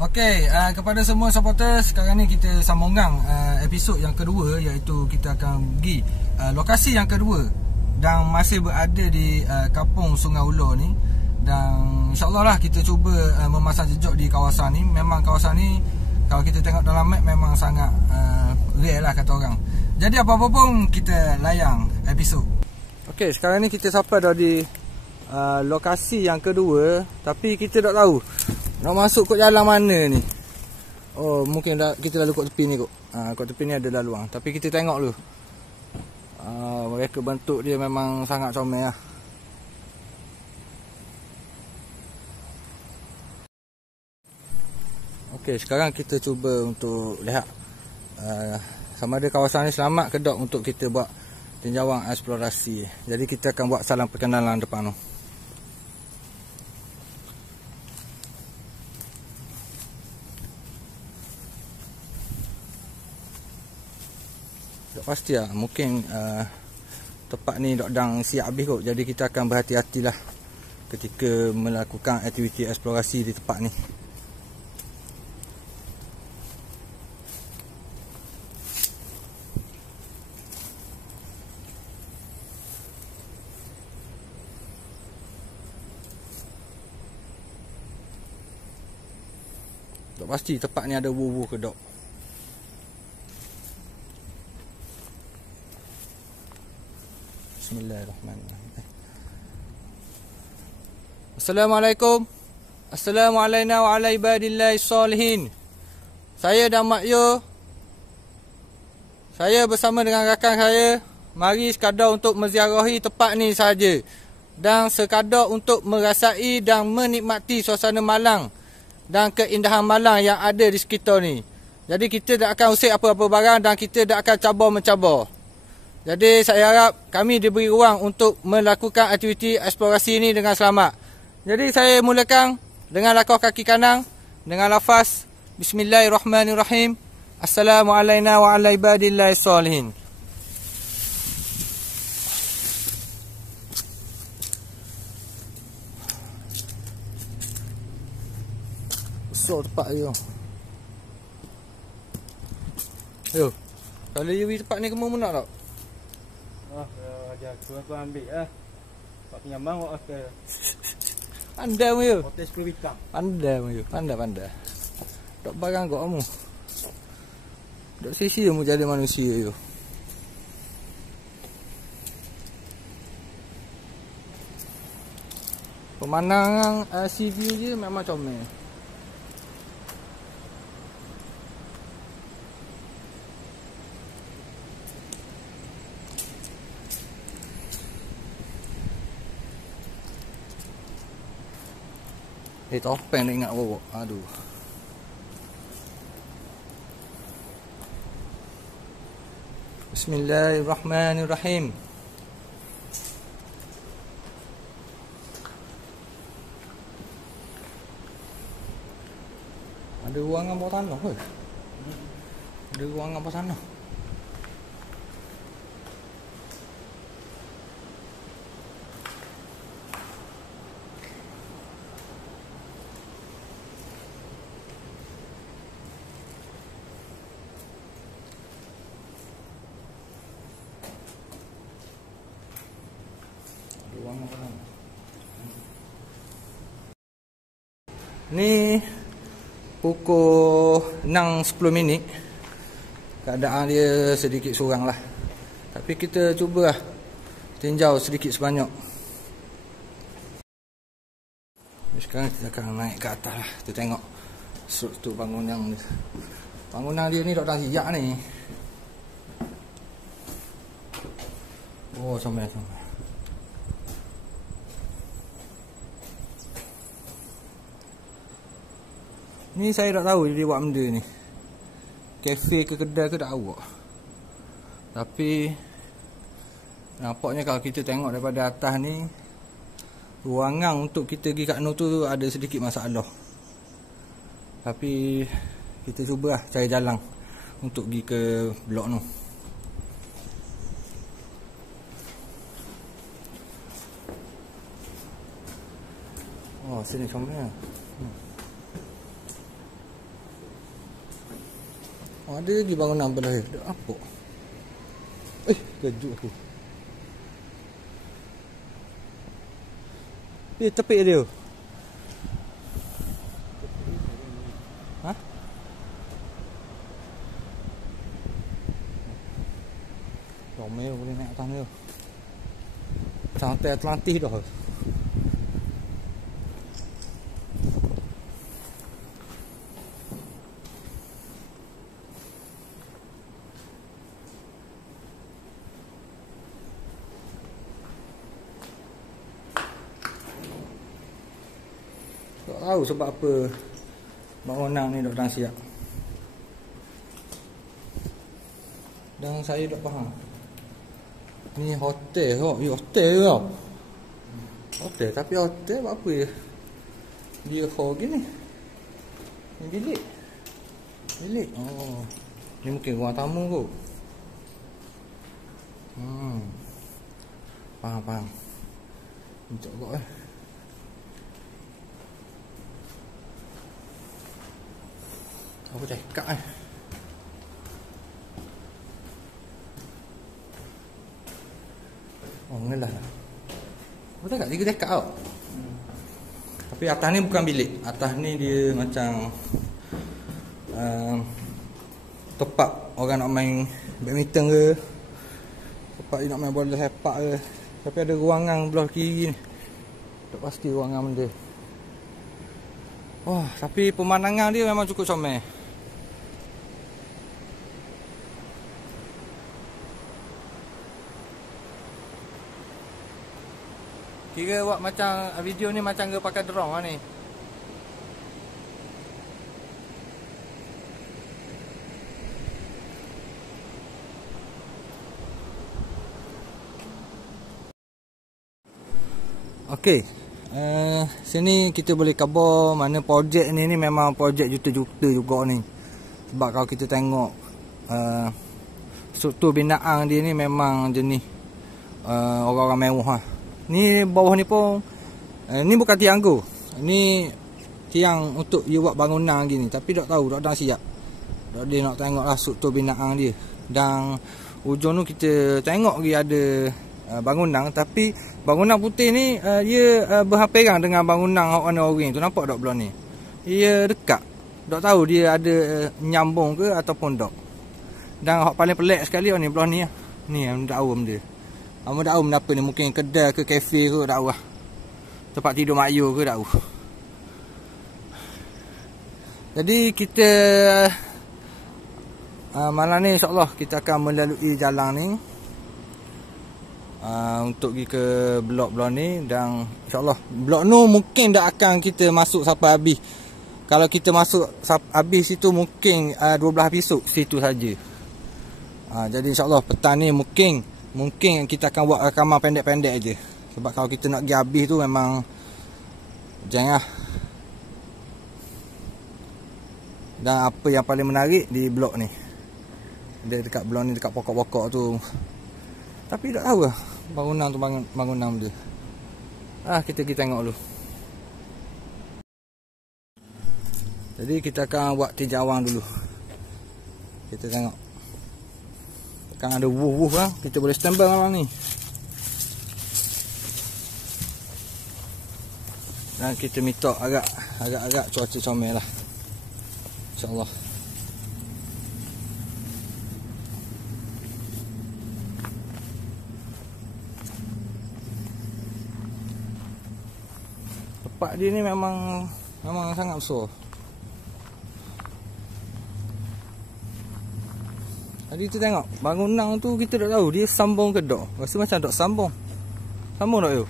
Okey, kepada semua supporter, sekarang ni kita sambungkan episod yang kedua, iaitu kita akan pergi lokasi yang kedua dan masih berada di kampung Sungai Ulor ni. Dan insyaAllah lah kita cuba memasang jejak di kawasan ni. Memang kawasan ni kalau kita tengok dalam map memang sangat rare lah kata orang. Jadi apa-apa pun kita layang episod. Okey, sekarang ni kita sampai dah di lokasi yang kedua, tapi kita tak tahu nak masuk kot jalan mana ni. Oh, mungkin kita lalu kot tepi ni kot. Kot tepi ni ada laluan. Tapi kita tengok dulu. Mereka bentuk dia memang sangat comel lah. Okey, sekarang kita cuba untuk lihat sama ada kawasan ni selamat ke tak untuk kita buat tinjauan eksplorasi. Jadi kita akan buat salam perkenalan depan tu. Tak pasti lah, mungkin tempat ni dang siap habis kot. Jadi kita akan berhati-hatilah ketika melakukan aktiviti eksplorasi di tempat ni. Tak pasti tempat ni ada wuh-wuh ke tak. Bismillahirrahmanirrahim. Assalamualaikum. Assalamualaikum wa ala ibadillahi salihin. Saya dan Mak Yo, saya bersama dengan rakan saya mari sekadar untuk menziarahi tempat ni saja, dan sekadar untuk merasai dan menikmati suasana malang dan keindahan malang yang ada di sekitar ni. Jadi kita tak akan usik apa-apa barang dan kita tak akan cabar-mencabar. Jadi saya harap kami diberi ruang untuk melakukan aktiviti eksplorasi ini dengan selamat. Jadi saya mulakan dengan langkah kaki kanan dengan lafaz Bismillahirrahmanirrahim. Assalamualaikum wa ala ibadillahi salihin. Besar tempat dia. Yo, kalau you pergi tempat ni kamu nak tak? Aku ambil lah. Pak penyambang awak akan Pandai mu you. hotel 10 bintang. Pandai mu you. Pandai. Tak barang kau kamu. Tak sia-sia mu jadi manusia you. Pemandangan sea view je memang comel. Topeng nak ingat bawa. Aduh. Bismillahirrahmanirrahim. Ada ruangan bawah tanah ke? Ada ruangan bawah tanah. Ni pukul 6.10 minit. Keadaan dia sedikit suram lah. Tapi kita cuba lah tinjau sedikit sebanyak. Sekarang kita akan naik ke atas lah. Kita tengok struktur bangunan dia. Bangunan dia ni tak dah siap ni. Oh, sampai. Ni saya tak tahu dia buat benda ni. Kafe ke kedai ke tak tahu. Tapi nampaknya kalau kita tengok daripada atas ni, ruangan untuk kita pergi kat sana tu ada sedikit masalah. Tapi kita cubalah cari jalan untuk pergi ke blok tu. Oh, sini comel. Oh, ada lagi bangunan belah dia. Ada apa? Kejut aku. Tepik dia. Ha? Romeo boleh naik atas dia. Sampai Atlantis dah. Tak tahu sebab apa bangunan ni dok dan siap. Dan saya tak faham. Ni hotel kok, hotel tau. Hotel tapi hotel buat apa ya? Dia hall gini. Ni bilik. Bilik. Oh. Ni mungkin ruang tamu kot. Faham. Untuk kok Apa cakap Oh ngelah lah. Apa cakap? Dia cakap tau. Tapi atas ni bukan bilik. Atas ni dia macam tempat orang nak main badminton ke, tempat dia nak main bola sepak ke. Tapi ada ruangan belah kiri ni. Tak pasti ruangan benda. Wah, tapi pemandangan dia memang cukup comel. Kira buat macam video ni macam ke pakai drone lah ni. Okey. Sini kita boleh khabar mana projek ni memang projek juta-juta juga ni. Sebab kalau kita tengok struktur binaan dia ni memang jenis orang-orang mewah lah. Ni bawah ni pun ni bukan tiang go. Ni tiang untuk dia buat bangunan gini. Tapi tak tahu, tak dah siap. Tak dia nak tengok lah struktur binaan dia. Dan ujung tu kita tengok dia ada bangunan. Tapi bangunan putih ni dia berhampiran dengan bangunan warna oranye tu. Nampak tak belah ni? Dia dekat. Tak tahu dia ada nyambung ke ataupun tak. Dan hak paling pelik sekali ni belah ni lah. Ni yang tak tahu benda. Kamu tak tahu benda apa ni. Mungkin kedai ke kafe ke tak tahu lah. Tempat tidur mak ayah ke tak tahu. Jadi kita malam ni insyaAllah kita akan melalui jalan ni untuk pergi ke blok ni. Dan insyaAllah blok ni mungkin tak akan kita masuk sampai habis. Kalau kita masuk habis situ mungkin 12 episod situ saja. Jadi insyaAllah petang ni mungkin kita akan buat rakaman pendek-pendek aje. Sebab kalau kita nak pergi habis tu memang jangan. Dan apa yang paling menarik di blok ni, dia dekat blok ni, dekat pokok-pokok tu. Tapi tak tahu lah bangunan tu bangunan dia. Kita pergi tengok dulu. Jadi kita akan buat tinjauan dulu. Kita tengok. Kan ada wuh-wuh lah. Kita boleh standby malam ni. Dan kita minta agak cuaca comel lah. InsyaAllah. Tempat dia ni memang sangat besar. Tadi tu tengok bangunan tu kita tak tahu dia sambung ke tak. Rasa macam tak sambung. Sambung tak you?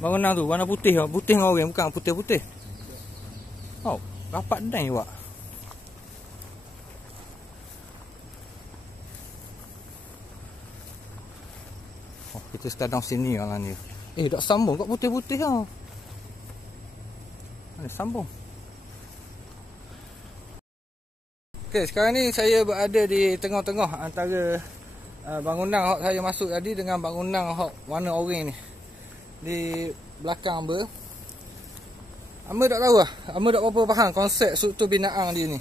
Bangunan tu warna putih lah. Putih dengan oranye, bukan putih-putih. Oh, rapat dah awak. Oh, kita start sini lah ni. Tak sambung kat putih-putih lah. Mana sambung? Okey, sekarang ni saya berada di tengah-tengah antara bangunan hak saya masuk tadi dengan bangunan hak warna oranye ni. Di belakang Amba tak tahu lah. Amba tak berapa faham konsep struktur binaan dia ni.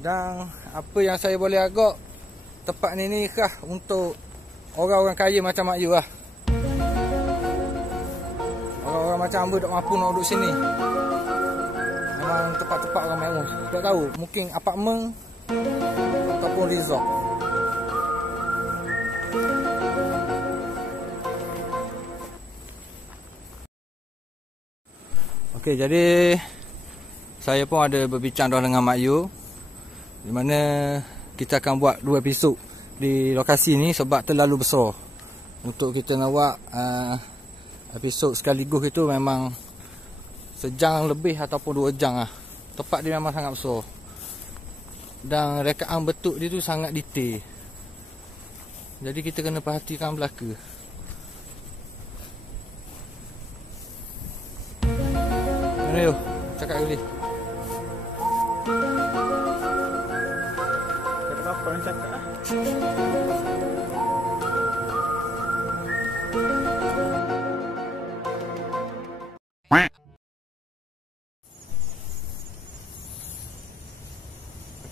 Dan apa yang saya boleh agak, tempat ni kah untuk orang-orang kaya macam Mak Yu lah. Orang-orang macam amba tak mampu nak duduk sini. Memang tempat-tempat orang mewah. Tak tahu, mungkin apartmen ataupun resort. Okey, jadi saya pun ada berbincang dengan Mak Yu, di mana kita akan buat 2 episod di lokasi ni sebab terlalu besar untuk kita nak buat episod sekaligus. Itu memang sejam lebih ataupun 2 jam lah. Tempat dia memang sangat besar dan rekaan bentuk dia tu sangat detail. Jadi kita kena perhatikan belaka. Mana yuk? Cakap boleh. Cakap apa yang cakap lah.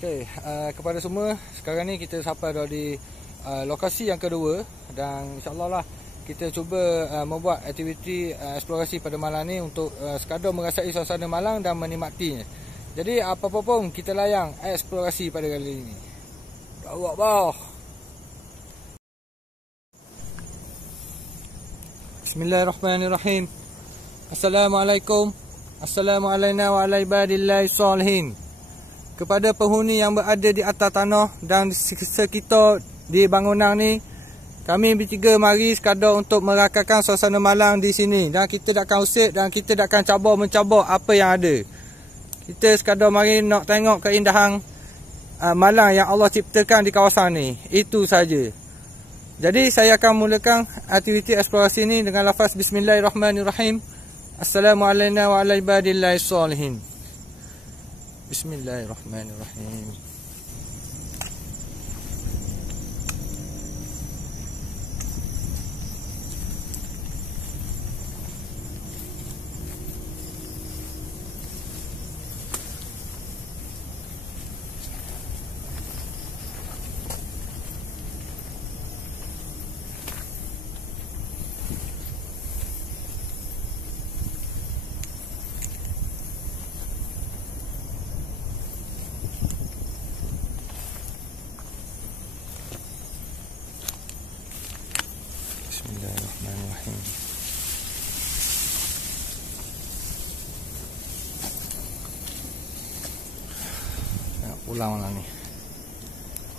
Okey, kepada semua, sekarang ni kita sampai dah di lokasi yang kedua. Dan insyaAllah lah kita cuba membuat aktiviti eksplorasi pada malam ni untuk sekadar merasai suasana Malang dan menikmatinya. Jadi apa-apa pun kita layang eksplorasi pada kali ini. Awak bah. Bismillahirrahmanirrahim. Assalamualaikum. Assalamualaikum wa ala ibadillahi salihin. Kepada penghuni yang berada di atas tanah dan sekitar di bangunan ni, kami bertiga mari sekadar untuk merakamkan suasana Malang di sini. Dan kita tak akan usik dan kita tak akan cabar-mencabar apa yang ada. Kita sekadar mari nak tengok keindahan Malang yang Allah ciptakan di kawasan ni. Itu saja. Jadi saya akan mulakan aktiviti eksplorasi ni dengan lafaz Bismillahirrahmanirrahim. Assalamualaikum wa ala ibadillahi salihin. Bismillahirrahmanirrahim. Bismillahirrahmanirrahim. Nak pulang lah ni.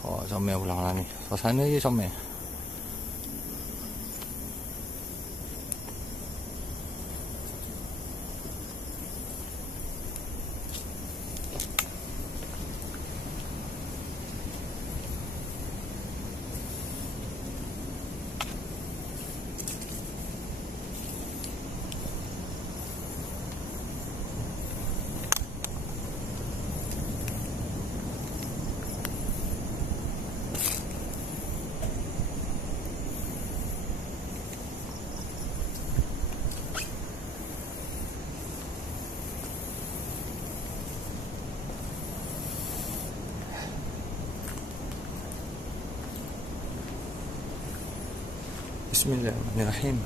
Oh, comel pulang lah ni. Suasana je comel. Bismillahirrahmanirrahim.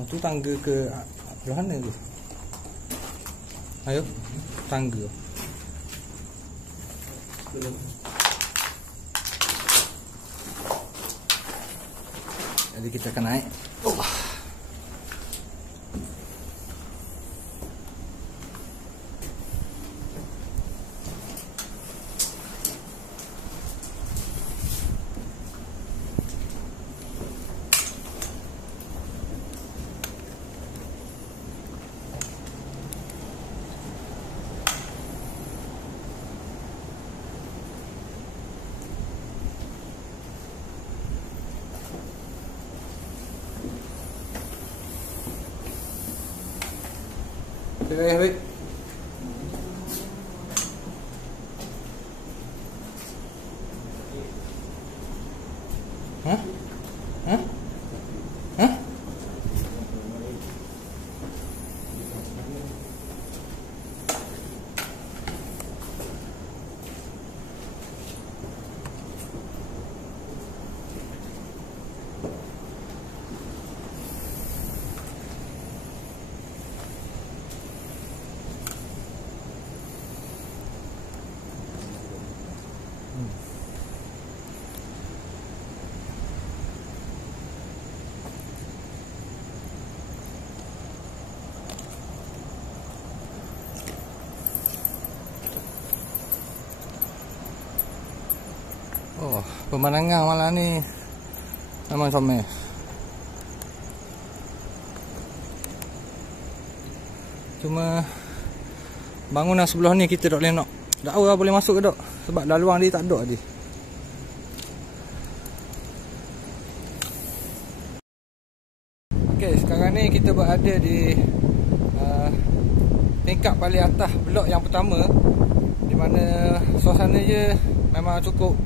Oh, tu tangga ke belah mana tu? Ayo, tangga. Jadi kita akan naik. Baik. Hah? Hah? Hah? Oh, pemandangan malam ni memang comel. Cuma bangunan sebelah ni kita tak boleh nak. Tak tahu lah boleh masuk ke tak, sebab laluan dia tak ada tadi. Okey, sekarang ni kita berada di tingkat paling atas blok yang pertama, di mana suasana je memang cukup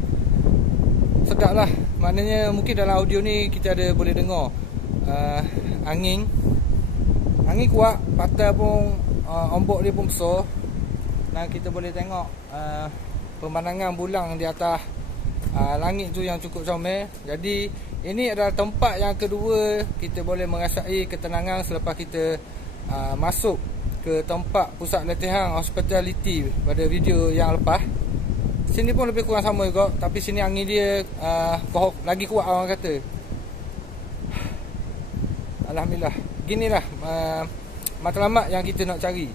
sedap lah. Maknanya mungkin dalam audio ni kita ada boleh dengar angin kuat, patah pun ombak dia pun besar. Dan kita boleh tengok pemandangan bulan di atas langit tu yang cukup comel. Jadi ini adalah tempat yang kedua kita boleh merasai ketenangan selepas kita masuk ke tempat pusat latihan hospitality pada video yang lepas. Sini pun lebih kurang sama juga, tapi sini angin dia lagi kuat orang kata. Alhamdulillah. Ginilah matlamat yang kita nak cari,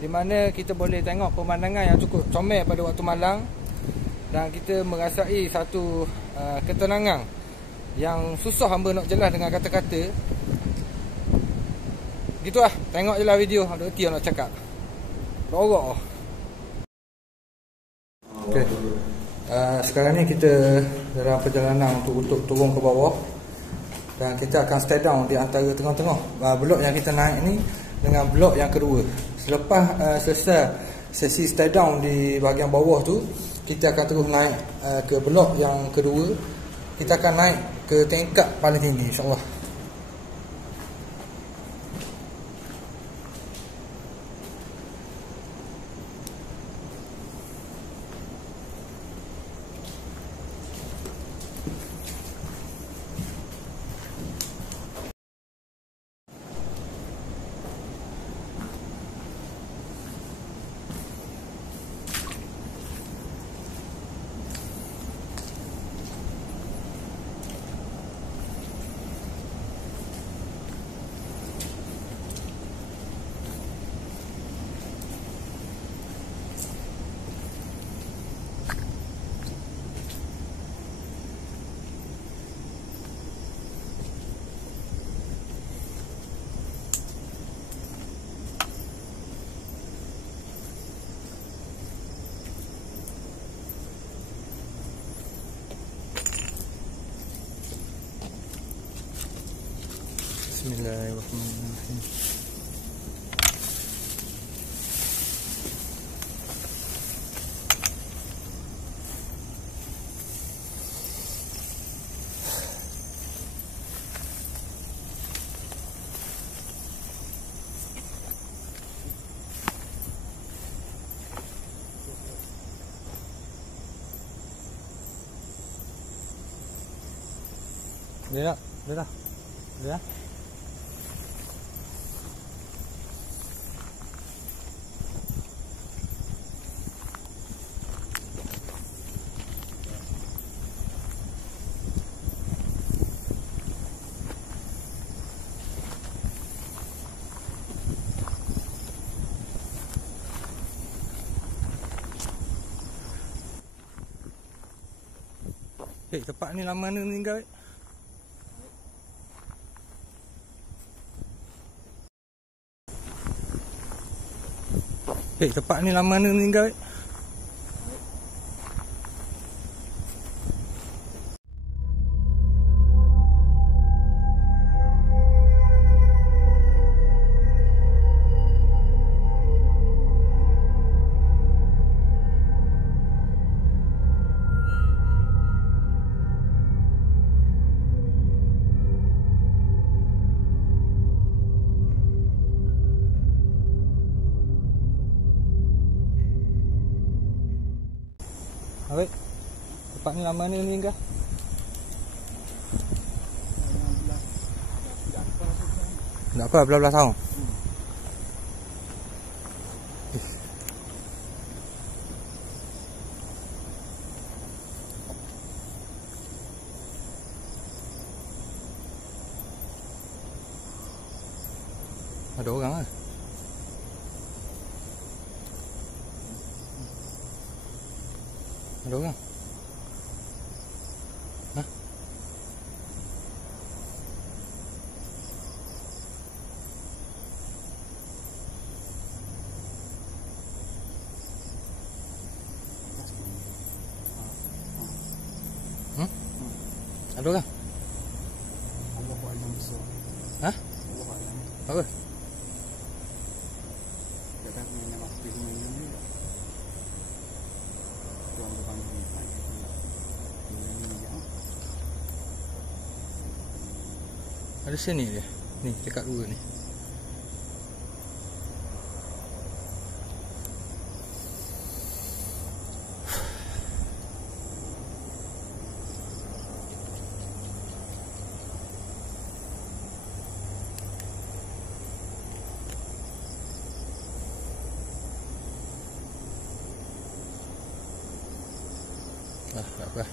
di mana kita boleh tengok pemandangan yang cukup comel pada waktu malam, dan kita merasai satu ketenangan yang susah hamba nak jelas dengan kata-kata. Gitulah, tengok je lah video. Ada erti yang nak cakap. Lorok. Okay. Sekarang ni kita dalam perjalanan untuk turun ke bawah, dan kita akan stay down di antara tengah-tengah blok yang kita naik ni dengan blok yang kedua. Selepas selesai sesi stay down di bahagian bawah tu, kita akan terus naik ke blok yang kedua. Kita akan naik ke tingkat paling tinggi, insyaAllah. Bismillahirrahmanirrahim. Dia dah. Tempat ni lama ni meninggal. Tempat ni lama ni meninggal. Baik. Tempat ni lama ni meninggal. Tak apa, belas-belas tahun. Ada orang lah. Ada orang? Hah? Ada orang? Hah? Apa? Ada sini dia. Ni dekat dua ni. Tak apa.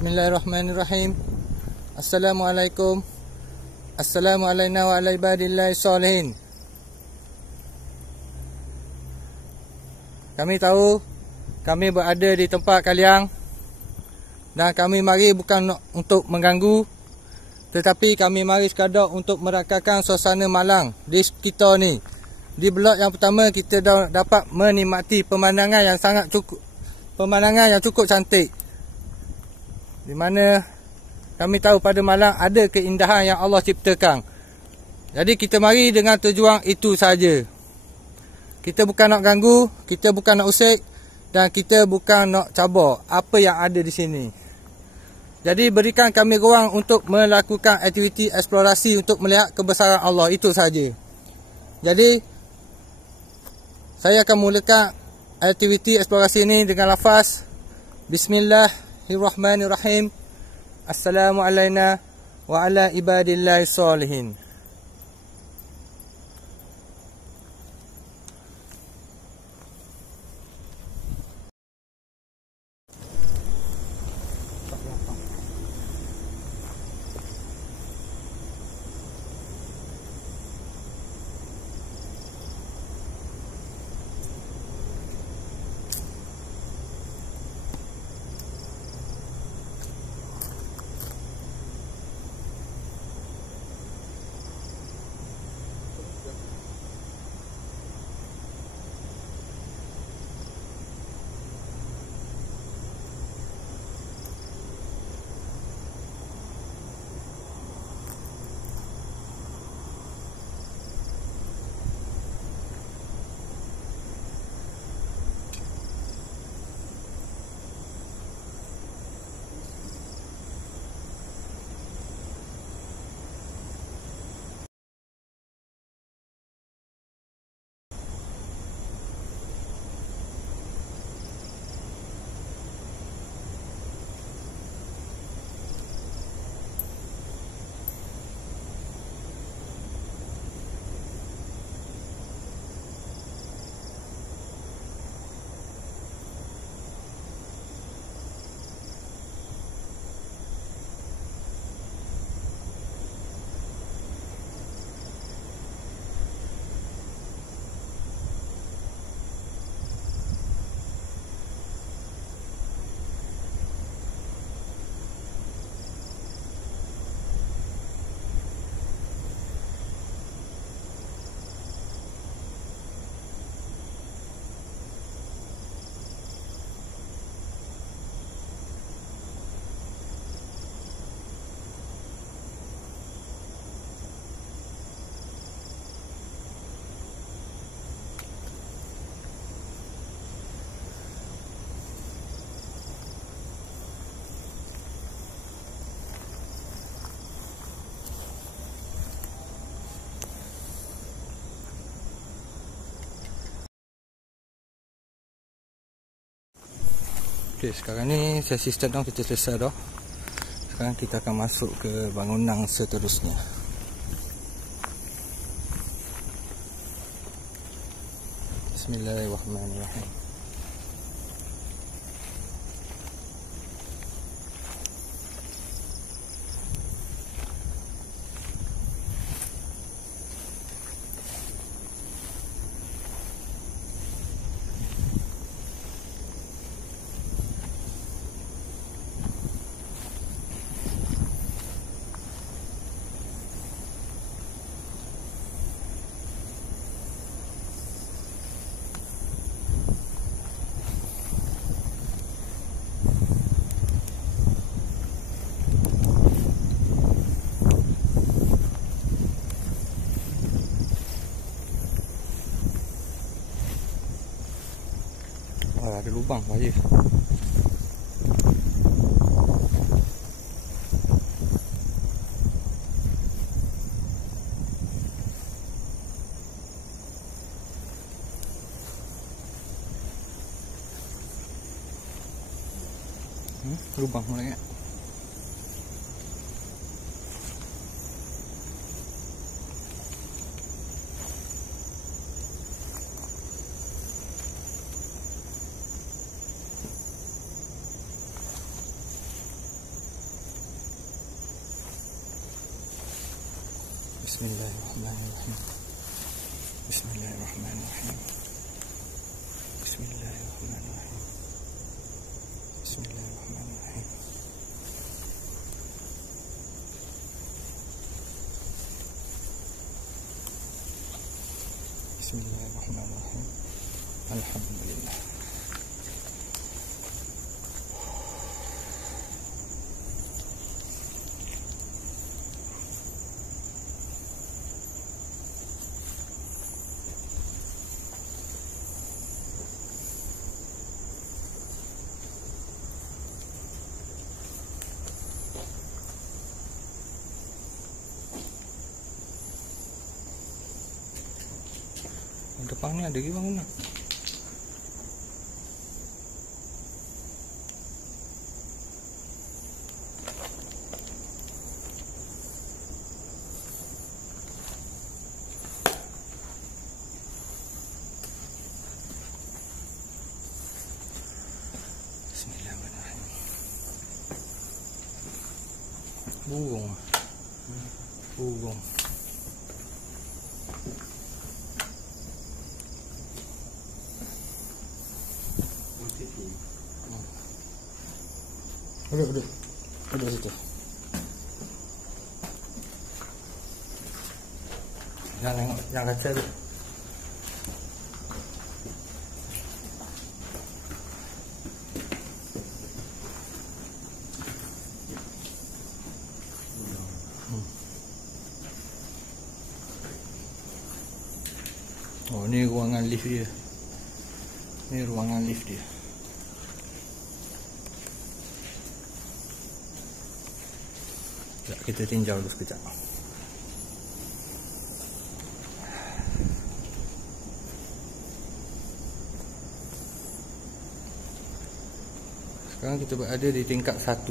Bismillahirrahmanirrahim. Assalamualaikum. Assalamualaikum wa ala ibadillahi salihin. Kami tahu kami berada di tempat kaliang dan kami mari bukan untuk mengganggu, tetapi kami mari sekadar untuk merakamkan suasana malang di sekitar ni. Di blok yang pertama kita dapat menikmati pemandangan yang cukup cantik. Di mana kami tahu pada malang ada keindahan yang Allah ciptakan. Jadi kita mari dengan tujuan itu saja. Kita bukan nak ganggu, kita bukan nak usik dan kita bukan nak cabar apa yang ada di sini. Jadi berikan kami ruang untuk melakukan aktiviti eksplorasi untuk melihat kebesaran Allah, itu saja. Jadi saya akan mulakan aktiviti eksplorasi ini dengan lafaz Bismillahirrahmanirrahim. Assalamualaikum wa ala ibadillahi salihin. Okey, sekarang ni sesi stand down kita selesai dah. Sekarang kita akan masuk ke bangunan seterusnya. Bismillahirrahmanirrahim. Ada lubang bahaya. Lubang mulai. Bismillahirrahmanirrahim. Bismillahirrahmanirrahim. Bismillahirrahmanirrahim. Bismillahirrahmanirrahim. Bismillahirrahmanirrahim. Alhamdulillah. Depan ni ada lagi bangunan. Bismillahirrahmanirrahim. Burung. Burung. Duduk situ. Jangan tengok yang kaca tu. Oh, ni ruangan lift dia. Ni ruangan lift dia. Kita tinjau dulu sekejap. Sekarang kita berada di tingkat 1.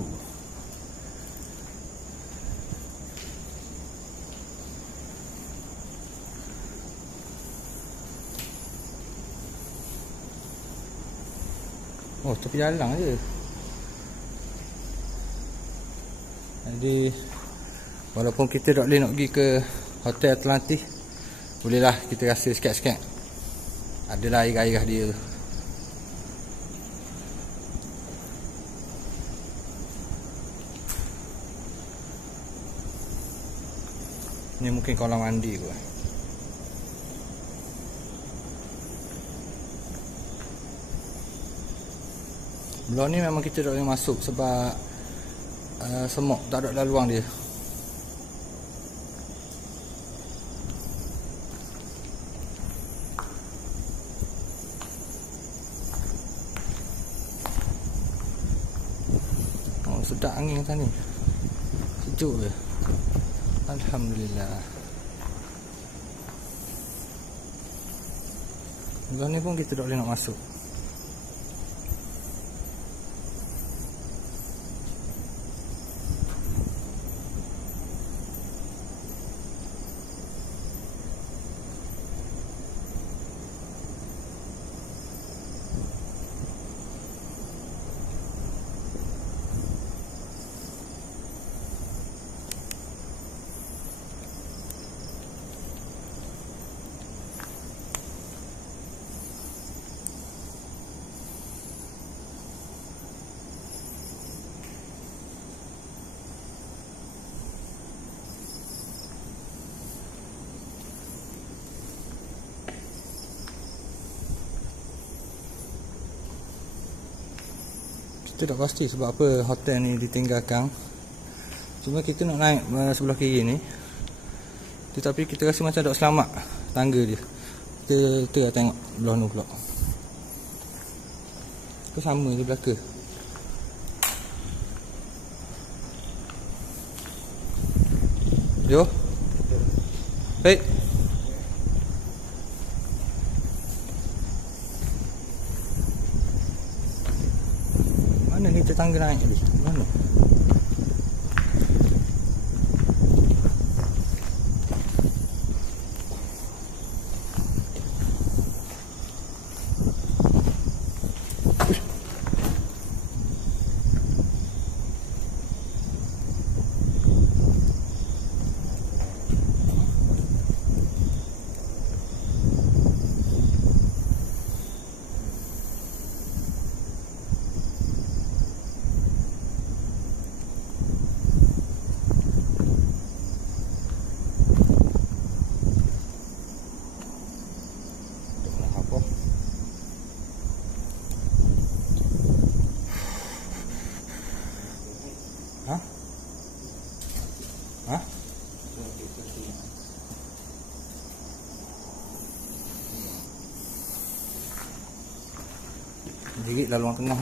Oh, tepi jalan je. Jadi walaupun kita tak boleh nak pergi ke Hotel Atlantis, bolehlah kita rasa sikit-sikit. Adalah air-air dia. Ni mungkin kolam mandi kot. Belah ni memang kita tak boleh masuk sebab semok tak ada laluan dia. Oh, sedap angin kat ni. Sejuk je. Alhamdulillah. Belah ni pun kita tak boleh nak masuk. Kita tak pasti sebab apa hotel ni ditinggalkan. Cuma kita nak naik sebelah kiri ni, tetapi kita rasa macam tak selamat tangga dia. Kita tengok belah ni pula. Ke sama je belaka. Yo. Baik. Mana kita tangga naik ni? Mana? Hah? Gigit laluan tengah.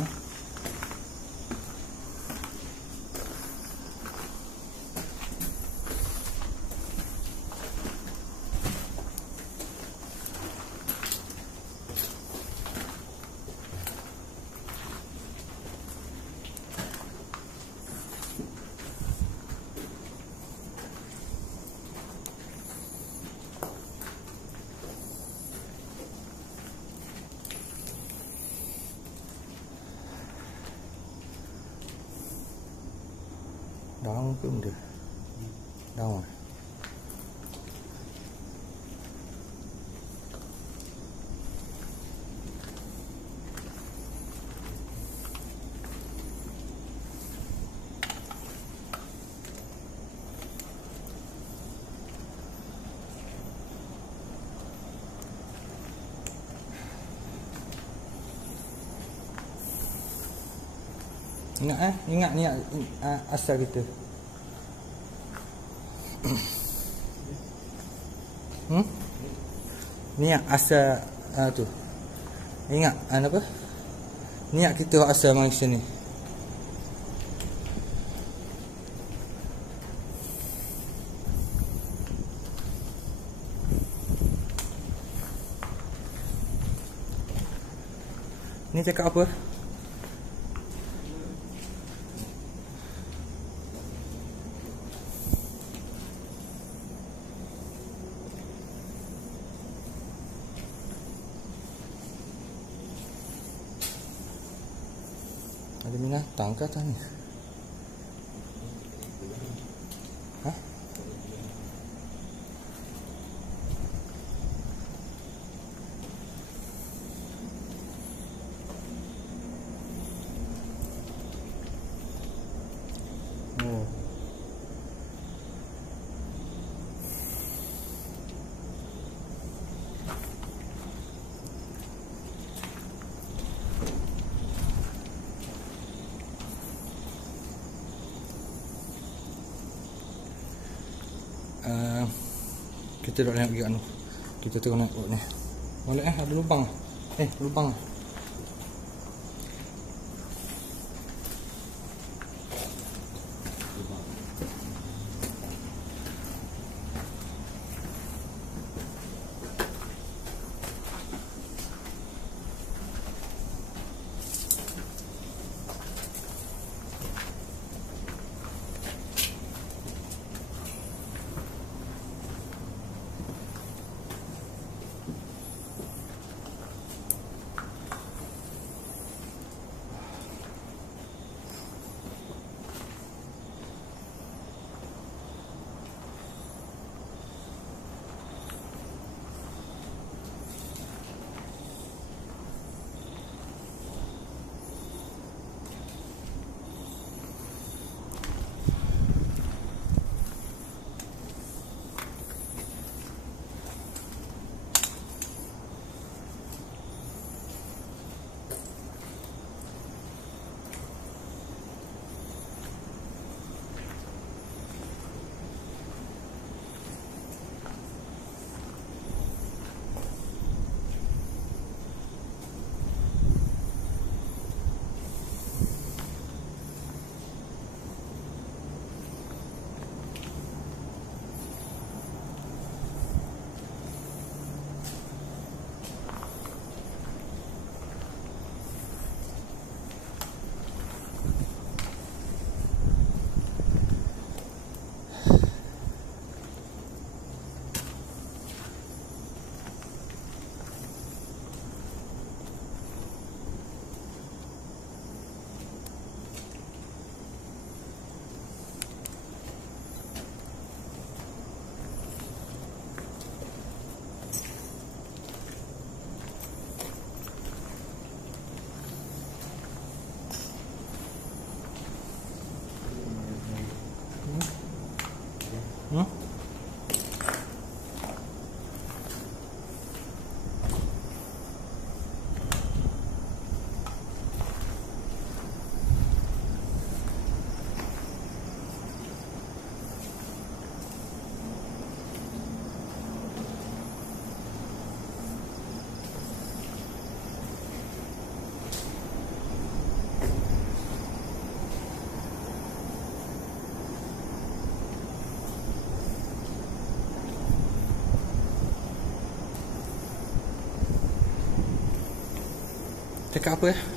Daun ke benda? Daun. Ingat niat asal kita. Niat asal tu. Ingat apa? Niat kita asal manusia ni. Ni cakap apa? Ada binatang ke atas ni? Hah? Oh. Kita tak nak pergi kat tu. Kita tengok nak ni. Boleh ada lubang. Lubang. Cakap apa